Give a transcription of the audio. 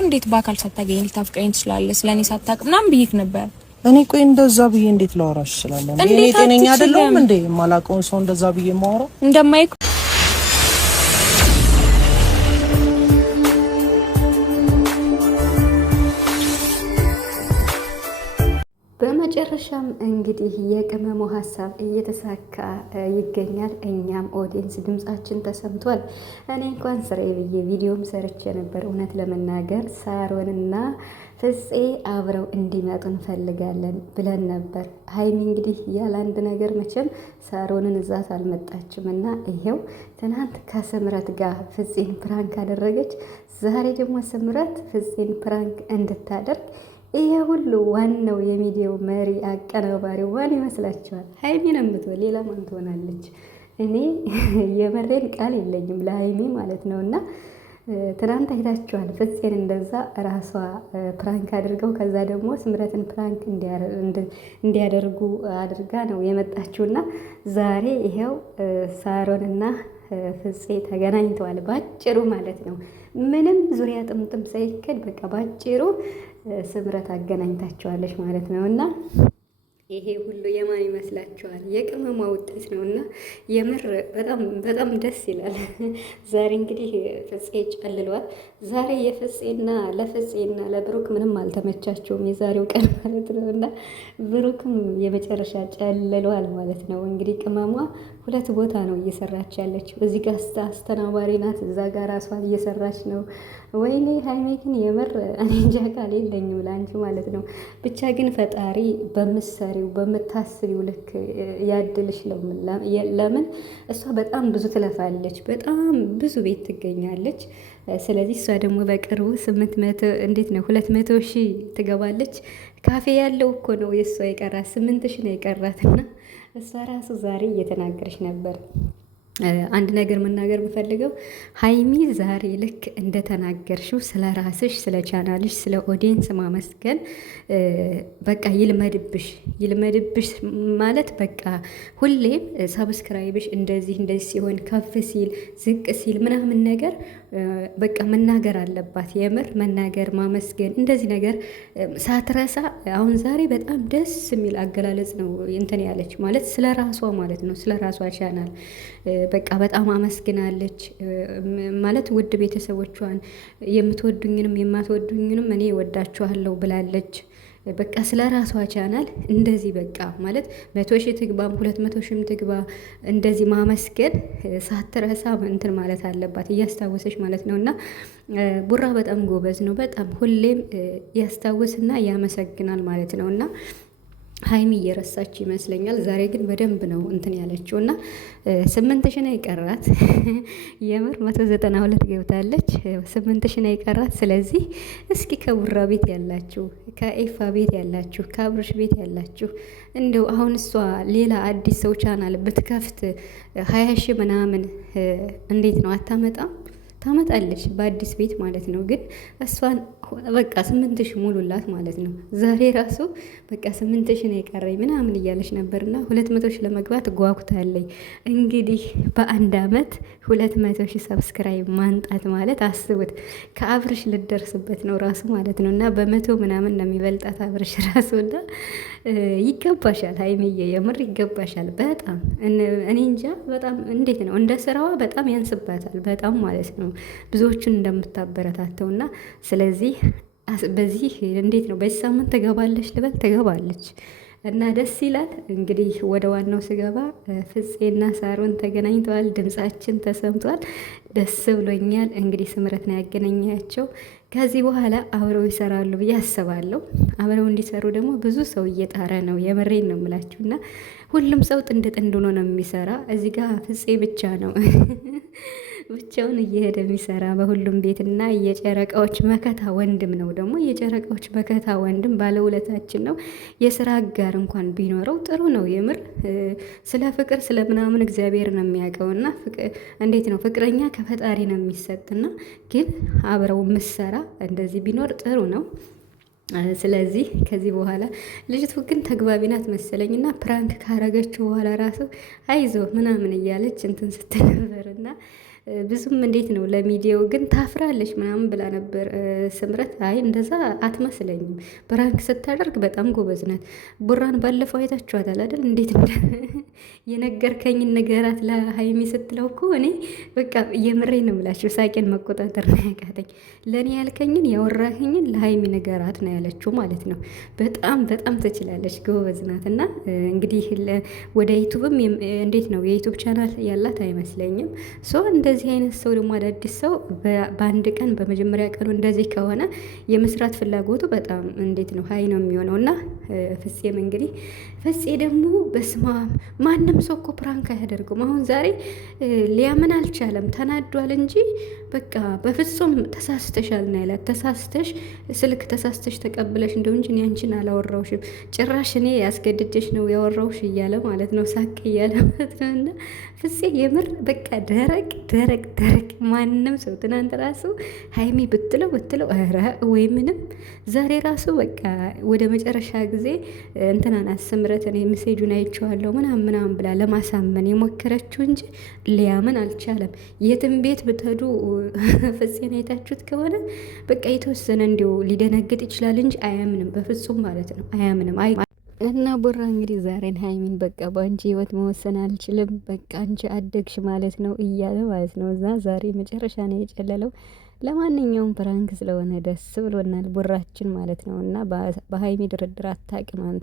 እንዴት በአካል ሳታገኝ ልታፍቀኝ ትችላለህ? ስለኔ ሳታውቅ ምናምን ብዬሽ ነበር። እኔ ቆይ እንደዛ ብዬ እንዴት ላወራሽ እችላለሁ? እኔ ጤነኛ አይደለሁም እንዴ? የማላውቀውን ሰው እንደዛ ብዬ ማወራው እንደማይክ በመጨረሻም እንግዲህ የቅመሙ ሀሳብ እየተሳካ ይገኛል። እኛም ኦዲየንስ ድምጻችን ተሰምቷል። እኔ እንኳን ስራዬ ብዬ ቪዲዮም ሰርቼ ነበር። እውነት ለመናገር ሳሮንና ፍፄ አብረው እንዲመጡ እንፈልጋለን ብለን ነበር። ሀይሚ እንግዲህ ያለ አንድ ነገር መቼም ሳሮንን እዛት አልመጣችም እና ይሄው ትናንት ከስምረት ጋር ፍፄን ፕራንክ አደረገች። ዛሬ ደግሞ ስምረት ፍፄን ፕራንክ እንድታደርግ ይሄ ሁሉ ዋናው የሚዲያው መሪ አቀናባሪ ማን ይመስላችኋል? ሀይሚ ነው የምትሆን። ሌላ ማን ትሆናለች? እኔ የመሬን ቃል የለኝም ለሀይሚ ማለት ነው። እና ትናንት አይታችኋል። ፍፄን እንደዛ ራሷ ፕራንክ አድርገው ከዛ ደግሞ ስምረትን ፕራንክ እንዲያደርጉ አድርጋ ነው የመጣችውና ዛሬ ይሄው ሳሮንና ፍፄ ተገናኝተዋል። ባጭሩ ማለት ነው። ምንም ዙሪያ ጥምጥም ሳይከድ በቃ ባጭሩ ስምረት አገናኝታቸዋለች ማለት ነው። እና ይሄ ሁሉ የማን ይመስላችኋል? የቅመሟ ውጤት ነው። እና የምር በጣም ደስ ይላል። ዛሬ እንግዲህ ፍፄ ጨልሏል። ዛሬ ለፍፄና ለብሩክ ምንም አልተመቻቸውም የዛሬው ቀን ማለት ነው። እና ብሩክም የመጨረሻ ጨልሏል ማለት ነው። እንግዲህ ቅመሟ ሁለት ቦታ ነው እየሰራች ያለችው። እዚህ ጋር አስተናባሪ ናት፣ እዛ ጋር ራሷ እየሰራች ነው። ወይኔ ሀይሜ ግን የምር እኔ እንጃ ቃል የለኝም ለአንቺ ማለት ነው። ብቻ ግን ፈጣሪ በምታስሪው ልክ ያድልሽ። ለምን እሷ በጣም ብዙ ትለፋለች፣ በጣም ብዙ ቤት ትገኛለች። ስለዚህ እሷ ደግሞ በቅርቡ 200 ሺህ ትገባለች። ካፌ ያለው እኮ ነው የእሷ የቀራት 8 ሺህ ነው የቀራትና እሷ ራሱ ዛሬ እየተናገረች ነበር። አንድ ነገር መናገር ብፈልገው ሀይሚ ዛሬ ልክ እንደተናገርሽው ስለ ራስሽ፣ ስለ ቻናልሽ፣ ስለ ኦዲየንስ ማመስገን በቃ ይልመድብሽ ማለት በቃ ሁሌም ሰብስክራይብሽ እንደዚህ ሲሆን ከፍ ሲል ዝቅ ሲል ምናምን ነገር በቃ መናገር አለባት። የምር መናገር ማመስገን እንደዚህ ነገር ሳትረሳ አሁን ዛሬ በጣም ደስ የሚል አገላለጽ ነው እንትን ያለች ማለት ስለ ራሷ ማለት ነው። ስለ ራሷ ቻናል በቃ በጣም አመስግናለች ማለት ውድ ቤተሰቦቿን የምትወዱኝንም የማትወዱኝንም እኔ እወዳችኋለሁ ብላለች። በቃ ስለ ራሷ ቻናል እንደዚህ በቃ ማለት 100 ሺህ ትግባም 200 ሺህም ትግባ እንደዚህ ማመስገን ሳትረሳ እንትን ማለት አለባት እያስታወሰች ማለት ነው። እና ቡራ በጣም ጎበዝ ነው። በጣም ሁሌም ያስታውስና ያመሰግናል ማለት ነው። እና ሀይሚ እየረሳች ይመስለኛል። ዛሬ ግን በደንብ ነው እንትን ያለችው እና 8 ሺህ ነው የቀራት። የምር 192 ገብታለች። 8 ሺህ ነው የቀራት። ስለዚህ እስኪ ከቡራ ቤት ያላችሁ፣ ከኤፋ ቤት ያላችሁ፣ ከአብርሽ ቤት ያላችሁ እንደው አሁን እሷ ሌላ አዲስ ሰው ቻናል ብትከፍት 20 ሺህ ምናምን እንዴት ነው አታመጣም? ታመጣለች በአዲስ ቤት ማለት ነው። ግን እሷን በቃ 8 ሺህ ሙሉላት ማለት ነው። ዛሬ ራሱ በቃ 8 ሺህ ነው የቀረኝ ምናምን እያለች ነበርና 200 ሺህ ለመግባት ጓጉታለኝ። እንግዲህ በአንድ አመት 200 ሺህ ሰብስክራይብ ማንጣት ማለት አስቡት፣ ከአብርሽ ልደርስበት ነው ራሱ ማለት ነው። እና በመቶ ምናምን ነው የሚበልጣት አብርሽ ራሱ። እና ይገባሻል ሀይሚዬ፣ የምር ይገባሻል በጣም እኔ እንጃ በጣም እንዴት ነው እንደ ስራዋ በጣም ያንስባታል በጣም ማለት ነው ብዙዎቹን እንደምታበረታተውና ስለዚህ በዚህ እንዴት ነው በዚህ ሳምንት ትገባለች ልበል ትገባለች እና ደስ ይላል። እንግዲህ ወደ ዋናው ስገባ ፍፄና ሳሮን ተገናኝተዋል። ድምጻችን ተሰምቷል። ደስ ብሎኛል። እንግዲህ ስምረት ነው ያገናኛቸው። ከዚህ በኋላ አብረው ይሰራሉ ብዬ አስባለሁ። አብረው እንዲሰሩ ደግሞ ብዙ ሰው እየጣረ ነው። የምሬን ነው የምላችሁ እና ሁሉም ሰው ጥንድ ሆኖ ነው የሚሰራ። እዚህ ጋር ፍፄ ብቻ ነው ብቻውን እየሄደ የሚሰራ በሁሉም ቤት እና የጨረቃዎች መከታ ወንድም ነው። ደግሞ የጨረቃዎች መከታ ወንድም ባለውለታችን ነው። የስራ አጋር እንኳን ቢኖረው ጥሩ ነው። የምር ስለ ፍቅር ስለ ምናምን እግዚአብሔር ነው የሚያውቀውና እንዴት ነው ፍቅረኛ ከፈጣሪ ነው የሚሰጥና ግን አብረው ምሰራ እንደዚህ ቢኖር ጥሩ ነው። ስለዚህ ከዚህ በኋላ ልጅቱ ግን ተግባቢ ናት መሰለኝና ፕራንክ ካረገችው በኋላ ራሱ አይዞ ምናምን እያለች እንትን ስትል ነበርና ብዙም እንዴት ነው ለሚዲያው ግን ታፍራለች ምናምን ብላ ነበር ስምረት። አይ እንደዛ አትመስለኝም፣ ፕራንክ ስታደርግ በጣም ጎበዝ ናት። ቡራን ባለፈው አይታችኋታል አይደል? እንዴት የነገርከኝን ነገራት ለሀይሚ ስትለው እኮ እኔ በቃ የምሬ ነው የምላችሁ፣ ሳቄን መቆጣጠር ነው ያቃተኝ። ለእኔ ያልከኝን ያወራኸኝን ለሀይሚ ነገራት ነው ያለችው ማለት ነው። በጣም በጣም ትችላለች፣ ጎበዝ ናት። እና እንግዲህ ወደ ዩቱብም እንዴት ነው የዩቱብ ቻናል ያላት አይመስለኝም። ሶ እንደዚህ አይነት ሰው ደግሞ አዳዲስ ሰው በአንድ ቀን በመጀመሪያ ቀኑ እንደዚህ ከሆነ የመስራት ፍላጎቱ በጣም እንዴት ነው ሀይ ነው የሚሆነው። እና ፍፄም እንግዲህ ፍፄ ደግሞ በስማ ማንም ሰው እኮ ፕራንክ አያደርጉም። አሁን ዛሬ ሊያምን አልቻለም፣ ተናዷል እንጂ በቃ በፍጹም ተሳስተሻል ነው ያላት። ተሳስተሽ ስልክ ተሳስተሽ ተቀብለሽ እንደው እንጂ እኔ አንቺን አላወራውሽም፣ ጭራሽ እኔ ያስገድደሽ ነው ያወራውሽ እያለ ማለት ነው፣ ሳቅ እያለ ማለት ነው። እና ፍፄ የምር በቃ ደረቅ ደረቅ ደረቅ። ማንም ሰው ትናንት ራሱ ሀይሚ ብትለው ኧረ ወይ ምንም፣ ዛሬ ራሱ በቃ ወደ መጨረሻ ጊዜ እንትናን አስምረት እኔ ሜሴጁን አይቼዋለሁ ምናምን ብላ ለማሳመን የሞከረችው እንጂ ሊያምን አልቻለም። የትም ቤት ብትሄዱ ፍፄን አይታችሁት ከሆነ በቃ የተወሰነ እንዲሁ ሊደነግጥ ይችላል እንጂ አያምንም፣ በፍጹም ማለት ነው አያምንም። እና ቡራ እንግዲህ ዛሬን ሀይሚን በቃ በአንቺ ህይወት መወሰን አልችልም፣ በቃ አንቺ አደግሽ ማለት ነው እያለ ማለት ነው። እዛ ዛሬ መጨረሻ ነው የጨለለው። ለማንኛውም ፕራንክ ስለሆነ ደስ ብሎናል ቡራችን ማለት ነው። እና በሀይሚ ድርድር አታውቅም አንተ።